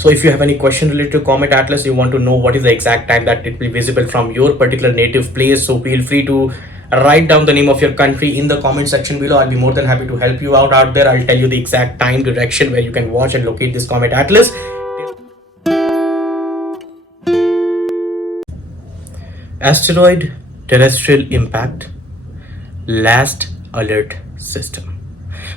So if you have any question related to Comet Atlas, you want to know what is the exact time that it will be visible from your particular native place, so feel free to write down the name of your country in the comment section below. I'll be more than happy to help you out there. I'll tell you the exact time, direction where you can watch and locate this Comet Atlas. Asteroid terrestrial impact last alert system.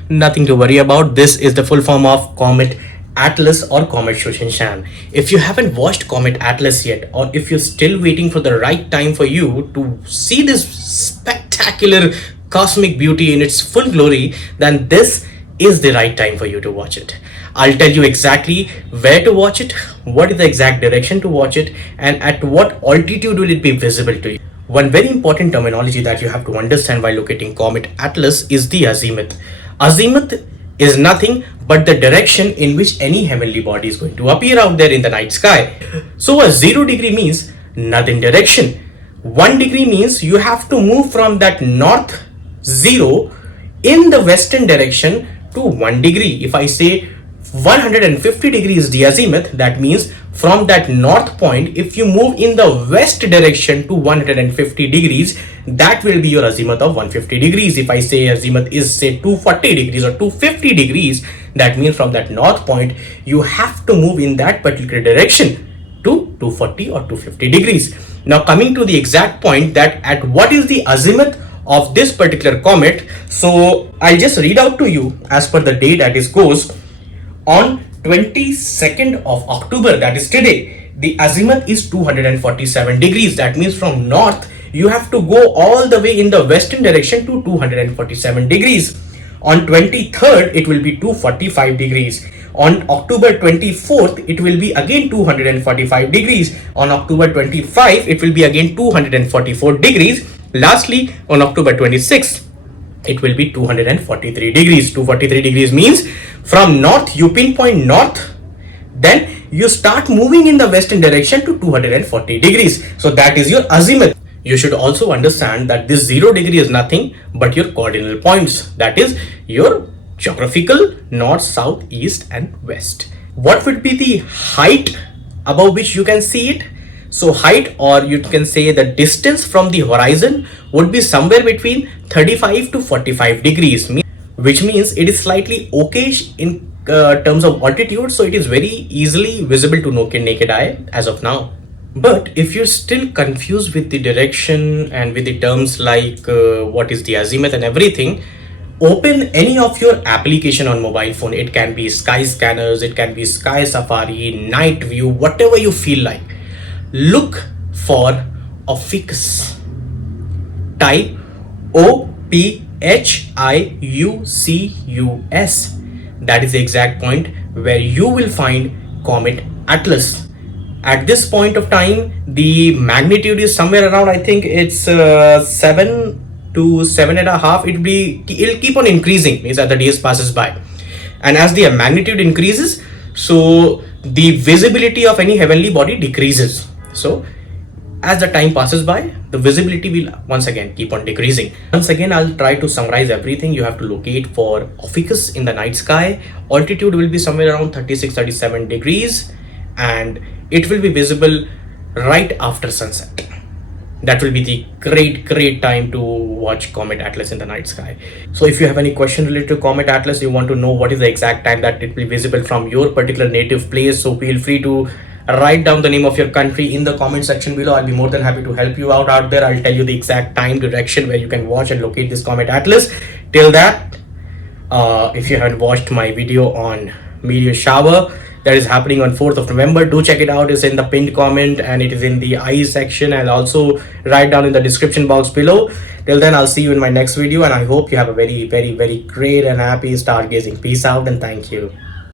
Nothing to worry about. This is the full form of Comet Atlas or Comet Shoshinshan. If you haven't watched Comet Atlas yet, or if you're still waiting for the right time for you to see this spectacular cosmic beauty in its full glory, then this is the right time for you to watch it. I'll tell you exactly where to watch it, what is the exact direction to watch it, and at what altitude will it be visible to you. One very important terminology that you have to understand while locating Comet Atlas is the azimuth. Azimuth is nothing but the direction in which any heavenly body is going to appear out there in the night sky. So a 0 degree means nothing direction. 1 degree means you have to move from that north 0 in the western direction to 1 degree. If I say 150 degrees the azimuth, that means from that north point, if you move in the west direction to 150 degrees, that will be your azimuth of 150 degrees. If I say azimuth is say 240 degrees or 250 degrees, that means from that north point, you have to move in that particular direction to 240 or 250 degrees. Now coming to the exact point that at what is the azimuth of this particular comet. So I'll just read out to you as per the day that is goes. On 22nd of October, that is today, the azimuth is 247 degrees. That means from north, you have to go all the way in the western direction to 247 degrees. On 23rd, it will be 245 degrees. On October 24th, it will be again 245 degrees. On October 25th, it will be again 244 degrees. Lastly, on October 26th, it will be 243 degrees. 243 degrees means from north, you pinpoint north, then you start moving in the western direction to 240 degrees. So that is your azimuth. You should also understand that this 0 degree is nothing but your cardinal points. That is your geographical north, south, east and west. What would be the height above which you can see it? So height, or you can say the distance from the horizon, would be somewhere between 35 to 45 degrees, which means it is slightly okayish in terms of altitude, so it is very easily visible to naked eye as of now. But if you're still confused with the direction and with the terms like what is the azimuth and everything, open any of your application on mobile phone. It can be Sky Scanners, it can be Sky Safari, Night View, whatever you feel like. Look for Ophiuchus. Type Ophiuchus. That is the exact point where you will find Comet Atlas. At this point of time, the magnitude is somewhere around, I think it's 7 to 7.5. It'll keep on increasing means as the days passes by, and as the magnitude increases, so the visibility of any heavenly body decreases. So as the time passes by, the visibility will once again keep on decreasing. Once again, I'll try to summarize everything. You have to locate for Ophiuchus in the night sky. Altitude will be somewhere around 36-37 degrees, and it will be visible right after sunset. That will be the great time to watch Comet Atlas in the night sky. So if you have any question related to Comet Atlas, you want to know what is the exact time that it will be visible from your particular native place, so feel free to write down the name of your country in the comment section below. I'll be more than happy to help you out there. I'll tell you the exact time, direction where you can watch and locate this Comet Atlas. Till that, if you haven't watched my video on meteor shower that is happening on 4th of November, do check it out. It's in the pinned comment and it is in the I section, and also write down in the description box below. Till then, I'll see you in my next video, and I hope you have a very great and happy stargazing. Peace out and thank you.